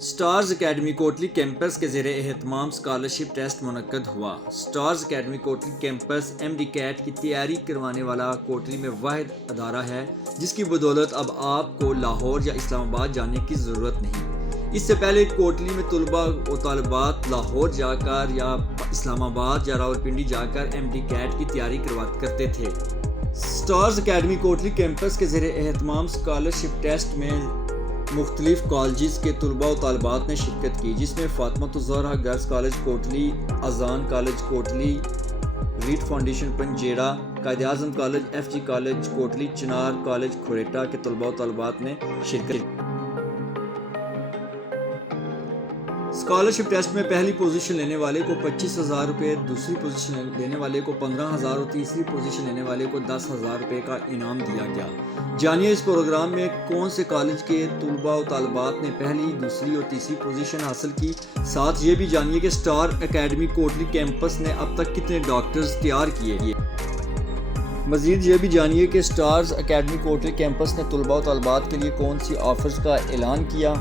Stars academy Kotli campus के ज़ेरे एहतमाम scholarship test मुनक्कद हुआ। Stars academy Kotli campus MD CAT की तैयारी करवाने वाला कोटली में वाहिद अदारा है जिसकी बदौलत अब आपको लाहौर या इस्लामाबाद जाने की ज़रूरत नहीं। इससे पहले कोटली में तलबा व तालिबात लाहौर जाकर या इस्लामाबाद या रावलपिंडी जाकर MD कैट की तैयारी करते थे। स्टार्स अकेडमी कोटली कैंपस के ज़ेरे एहतमाम स्कॉलरशिप टेस्ट में मुख्तलिफ कॉलेज के तलबा व तालिबात ने शिरकत की, जिसमें फातिमा-उज़-ज़हरा गर्ल्स कॉलेज कोटली, अजान college Kotli, Reed foundation Panjera, Quaid-e-Azam college, FG college Kotli, Chinar college Khuretta के तलबा व तालिबात ने शिरकत की। स्कॉलरशिप टेस्ट में पहली पोजीशन लेने वाले को 25,000 रुपये, दूसरी पोजीशन लेने वाले को 15,000 और तीसरी पोजीशन लेने वाले को 10,000 रुपये का इनाम दिया गया। जानिए इस प्रोग्राम में कौन से कॉलेज के तलबा व तालिबात ने पहली, दूसरी और तीसरी पोजीशन हासिल की। साथ ये भी जानिए कि स्टार अकेडमी कोटली कैंपस ने अब तक कितने डॉक्टर्स तैयार किए। मज़ीद ये भी जानिए कि स्टार्स अकेडमी कोटली कैंपस ने तलबा व तालिबात के लिए कौन सी ऑफर्स का ऐलान किया।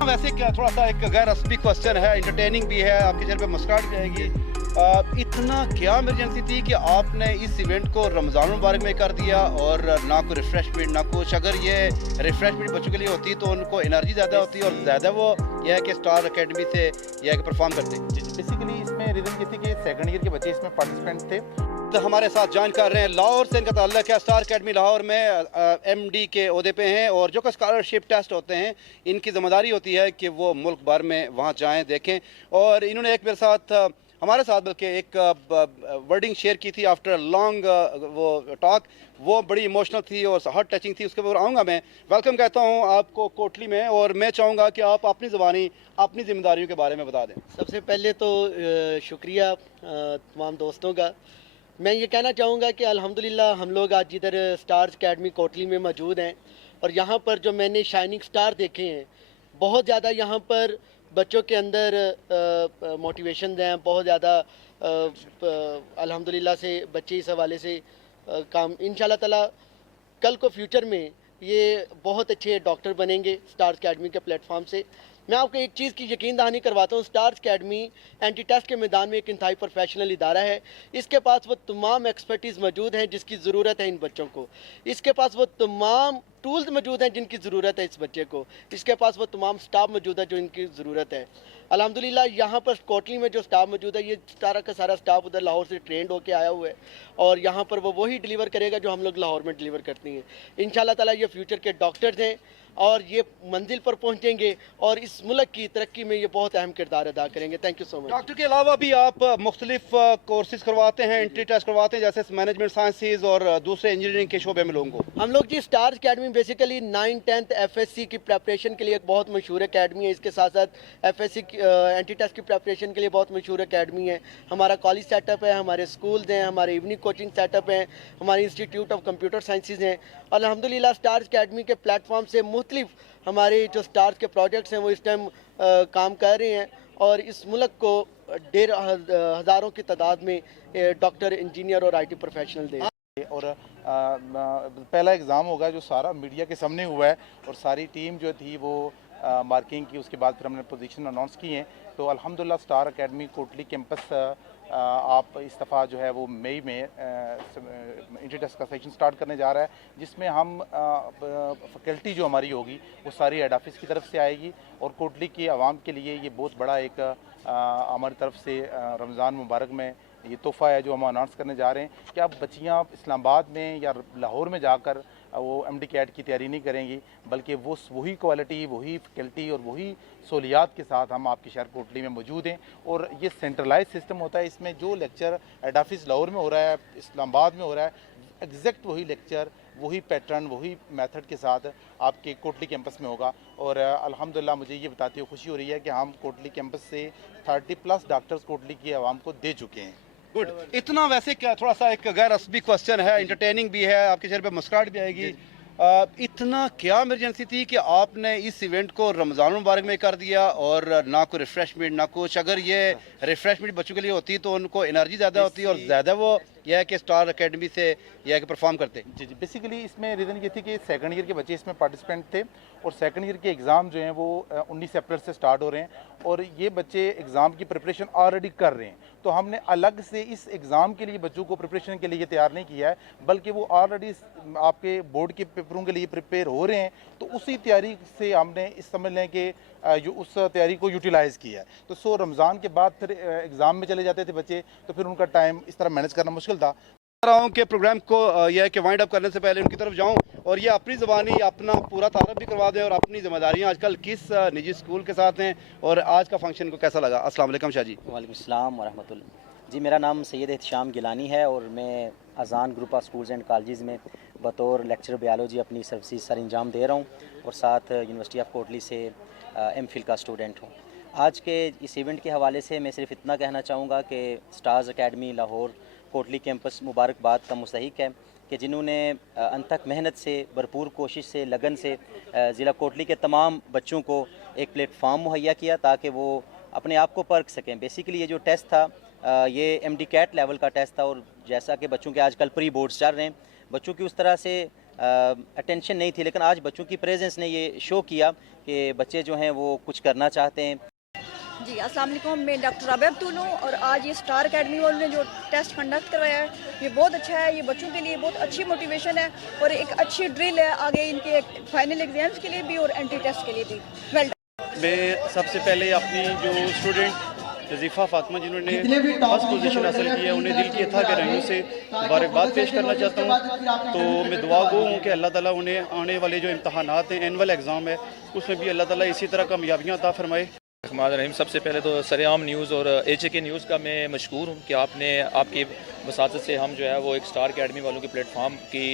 वैसे क्या थोड़ा सा एक गैर रस्मी क्वेश्चन है, इंटरटेनिंग भी है, आपके चेहरे पे मुस्कुराहट भी आएगी। इतना क्या इमरजेंसी थी कि आपने इस इवेंट को रमज़ान मुबारक में कर दिया और ना कोई रिफ्रेशमेंट ना कुछ। अगर ये रिफ्रेशमेंट बच्चों के लिए होती तो उनको एनर्जी ज़्यादा होती और ज़्यादा वो यह है कि स्टार अकेडमी से यह है कि परफॉर्म करते। बेसिकली इसमें रीज़न ये थी कि सेकंड ईयर के बच्चे इसमें पार्टिसिपेंट थे। तो हमारे साथ ज्वाइन कर रहे हैं, लाहौर से इनका ताल्लुक है, स्टार अकेडमी लाहौर में MD के ओहदे पे हैं और जो कि स्कॉलरशिप टेस्ट होते हैं इनकी जिम्मेदारी होती है कि वो मुल्क भर में वहाँ जाएं, देखें। और इन्होंने एक मेरे साथ हमारे साथ बल्कि एक वर्डिंग शेयर की थी आफ्टर लॉन्ग वो टॉक, वो बड़ी इमोशनल थी और हार्ट टचिंग थी। उसके ऊपर आऊँगा मैं। वेलकम कहता हूँ आपको कोटली में और मैं चाहूँगा कि आप अपनी ज़बानी अपनी जिम्मेदारियों के बारे में बता दें। सबसे पहले तो शुक्रिया तमाम दोस्तों का। मैं ये कहना चाहूँगा कि अल्हम्दुलिल्लाह हम लोग आज इधर स्टार्स अकेडमी कोटली में मौजूद हैं और यहाँ पर जो मैंने शाइनिंग स्टार देखे हैं, बहुत ज़्यादा यहाँ पर बच्चों के अंदर मोटिवेशन हैं, बहुत ज़्यादा अल्हम्दुलिल्लाह से बच्चे इस हवाले से काम इंशाल्लाह ताला कल को फ्यूचर में ये बहुत अच्छे डॉक्टर बनेंगे स्टार्स अकेडमी के प्लेटफॉर्म से। मैं आपको एक चीज़ की यकीन दहानी करवाता हूँ, स्टार्स अकेडमी एंटी टेस्ट के मैदान में एक इंतहाई प्रोफेशनल इदारा है। इसके पास वो तमाम एक्सपर्टीज़ मौजूद हैं जिसकी ज़रूरत है इन बच्चों को। इसके पास वो तमाम टूल्स मौजूद हैं जिनकी ज़रूरत है इस बच्चे को। इसके पास वो तमाम स्टाफ मौजूद है जो इनकी ज़रूरत है। अल्हम्दुलिल्लाह यहाँ पर कोटली में जो स्टाफ मौजूद है, ये सारा का सारा स्टाफ उधर लाहौर से ट्रेंड होकर आया हुआ है और यहाँ पर वो वही डिलीवर करेगा जो हम लोग लाहौर में डिलीवर करती हैं। इंशाल्लाह ताला ये फ्यूचर के डॉक्टर्स हैं और ये मंजिल पर पहुंचेंगे और इस मुल्क की तरक्की में ये बहुत अहम किरदार अदा करेंगे। Thank you so much. Doctor के अलावा भी आप मुख्तलिफ कोर्सेज करवाते हैं, एंट्री टेस्ट करवाते हैं, जैसे मैनेजमेंट साइंसेज और दूसरे इंजीनियरिंग के शोबे में लोगों को। हम लोग G star academy basically 9th 10th FSC की प्रेपरेशन के लिए एक बहुत मशहूर अकेडमी है। इसके साथ साथ FSC एंटी टेस्ट की प्रेपरेशन के लिए बहुत मशहूर अकेडमी है। हमारा कॉलेज सेटअप है, हमारे स्कूल्स हैं, हमारे इवनिंग कोचिंग सेटअप हैं, हमारे इंस्टीट्यूट ऑफ कंप्यूटर साइंसेज हैं। अल्हम्दुलिल्लाह स्टार अकेडमी के प्लेटफॉर्म से मुख्तलिफ हमारे जो स्टार्स के प्रोजेक्ट्स हैं वो इस टाइम काम कर रहे हैं और इस मुल्क को हज़ारों की तादाद में डॉक्टर, इंजीनियर और IT प्रोफेशनल दे। और पहला एग्ज़ाम होगा जो सारा मीडिया के सामने हुआ है और सारी टीम जो थी वो मार्किंग की, उसके बाद फिर हमने पोजीशन अनाउंस की हैं। तो अल्हम्दुलिल्लाह स्टार अकेडमी कोटली कैंपस आप इस दफ़ा जो है वो मई में इंटर टेस्ट का सेशन स्टार्ट करने जा रहा है, जिसमें हम फैकल्टी जो हमारी होगी वो सारी हेड ऑफिस की तरफ से आएगी और कोटली की आवाम के लिए ये बहुत बड़ा एक हमारी तरफ से रमज़ान मुबारक में ये तोहफ़ा है जो हम अनाउंस करने जा रहे हैं कि अब बच्चियाँ इस्लामाबाद में या लाहौर में जाकर वो MD कैट की तैयारी नहीं करेंगी, बल्कि वो वही क्वालिटी, वही फैकल्टी और वही सहूलियात के साथ हम आपके शहर कोटली में मौजूद हैं। और ये सेंट्रलाइज सिस्टम होता है, इसमें जो लेक्चर हेड ऑफिस लाहौर में हो रहा है, इस्लामाबाद में हो रहा है, एग्जैक्ट वही लेक्चर, वही पैटर्न, वही मेथड के साथ आपके कोटली कैंपस में होगा। और अल्हम्दुलिल्लाह मुझे ये बताते हुए खुशी हो रही है कि हम कोटली कैंपस से 30+ डॉक्टर्स कोटली की आवाम को दे चुके हैं। गुड। इतना वैसे क्या थोड़ा सा एक गैर रस्मी क्वेश्चन है, इंटरटेनिंग भी है, आपके चेहरे पे मुस्कुराहट भी आएगी। इतना क्या इमरजेंसी थी कि आपने इस इवेंट को रमज़ान मुबारक में कर दिया और ना कोई रिफ्रेशमेंट ना कुछ? अगर ये रिफ्रेशमेंट बच्चों के लिए होती तो उनको एनर्जी ज़्यादा होती और ज़्यादा वो यह है कि स्टार एकेडमी से यह है कि परफॉर्म करते। जी जी, बेसिकली इसमें रीज़न ये थी कि सेकंड ईयर के बच्चे इसमें पार्टिसिपेंट थे और सेकंड ईयर के एग्ज़ाम जो हैं वो 19 अप्रैल से स्टार्ट हो रहे हैं और ये बच्चे एग्ज़ाम की प्रिपरेशन ऑलरेडी कर रहे हैं। तो हमने अलग से इस एग्ज़ाम के लिए बच्चों को प्रिपरेशन के लिए तैयार नहीं किया है, बल्कि वो ऑलरेडी आपके बोर्ड के पेपरों के लिए प्रिपेयर हो रहे हैं। तो उसी तैयारी से हमने इस समझ लें कि उस तैयारी को यूटिलाइज़ किया है। तो सो रमज़ान के बाद फिर एग्ज़ाम में चले जाते थे बच्चे, तो फिर उनका टाइम इस तरह मैनेज करना मुश्किल था। रहा हूँ कि प्रोग्राम को यह है कि वाइंड अप करने से पहले उनकी तरफ जाऊँ और ये अपनी ज़बानी अपना पूरा तारफ़ भी करवा दें और अपनी ज़िम्मेदारियाँ आजकल किस निजी स्कूल के साथ हैं और आज का फंक्शन को कैसा लगा। अस्सलाम वालेकुम शाह जी। वालेकुम अस्सलाम व रहमतुल्लाह। जी, मेरा नाम सैयद एहतशाम गिलानी है और मैं अज़ान group of schools and colleges में बतौर लेक्चर बायोलॉजी अपनी सर्विस सर अंजाम दे रहा हूँ और साथ यूनिवर्सिटी ऑफ कोटली से एमफिल का स्टूडेंट हूँ। आज के इस इवेंट के हवाले से मैं सिर्फ इतना कहना चाहूँगा कि stars academy Lahore Kotli campus मुबारकबाद का मुस्तहिक है कि जिन्होंने अनथक मेहनत से, भरपूर कोशिश से, लगन से ज़िला कोटली के तमाम बच्चों को एक प्लेटफार्म मुहैया किया ताकि वो अपने आप को परख सकें। बेसिकली ये जो टेस्ट था ये MD कैट लेवल का टेस्ट था और जैसा कि बच्चों के आजकल प्री बोर्ड्स चल रहे हैं, बच्चों की उस तरह से अटेंशन नहीं थी, लेकिन आज बच्चों की प्रेजेंस ने ये शो किया कि बच्चे जो हैं वो कुछ करना चाहते हैं। जी अस्सलाम वालेकुम, मैं डॉक्टर राबिया अब्दुल हूँ और आज ये स्टार एकेडमी वालों ने जो टेस्ट कंडक्ट करवाया है ये बहुत अच्छा है। ये बच्चों के लिए बहुत अच्छी मोटिवेशन है और एक अच्छी ड्रिल है आगे इनके फाइनल एग्जाम्स के लिए भी और एंट्री टेस्ट के लिए भी। Well done. मैं सबसे पहले अपनी जो स्टूडेंट रजीफ़ा फातिमा जिन्होंने फर्स्ट पोजीशन हासिल की है उन्हें दिल की अथाह गहराइयों से मुबारकबाद पेश करना चाहता हूँ। तो मैं दुआ गो हूँ कि अल्लाह ताला उन्हें आने वाले जो इम्तहानात हैं, एनुअल एग्ज़ाम है, उसमें भी अल्लाह ताला इसी तरह कामयाबियाँ अता फरमाए। रहीम, सबसे पहले तो सरेआम न्यूज़ और HK न्यूज़ का मैं मशकूर हूँ कि आपने आपकी वसातत से हम जो है वो एक स्टार एकेडमी वालों के प्लेटफार्म की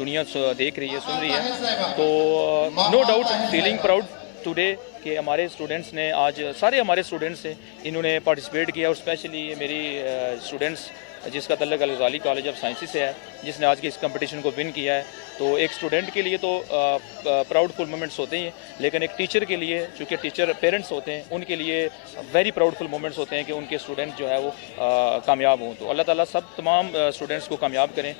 दुनिया देख रही है, सुन रही है। तो no doubt feeling proud today कि हमारे स्टूडेंट्स ने आज, सारे हमारे स्टूडेंट्स हैं, इन्होंने पार्टिसिपेट किया और स्पेशली मेरी स्टूडेंट्स जिसका तल्लुक़ अल-गज़ाली कॉलेज ऑफ साइंसेस से है, जिसने आज के इस कंपटीशन को विन किया है। तो एक स्टूडेंट के लिए तो प्राउडफुल मोमेंट्स होते ही हैं, लेकिन एक टीचर के लिए, चूँकि टीचर पेरेंट्स होते हैं, उनके लिए वेरी प्राउडफुल मोमेंट्स होते हैं कि उनके स्टूडेंट जो है वो कामयाब हों। तो अल्लाह ताला सब तमाम स्टूडेंट्स को कामयाब करें।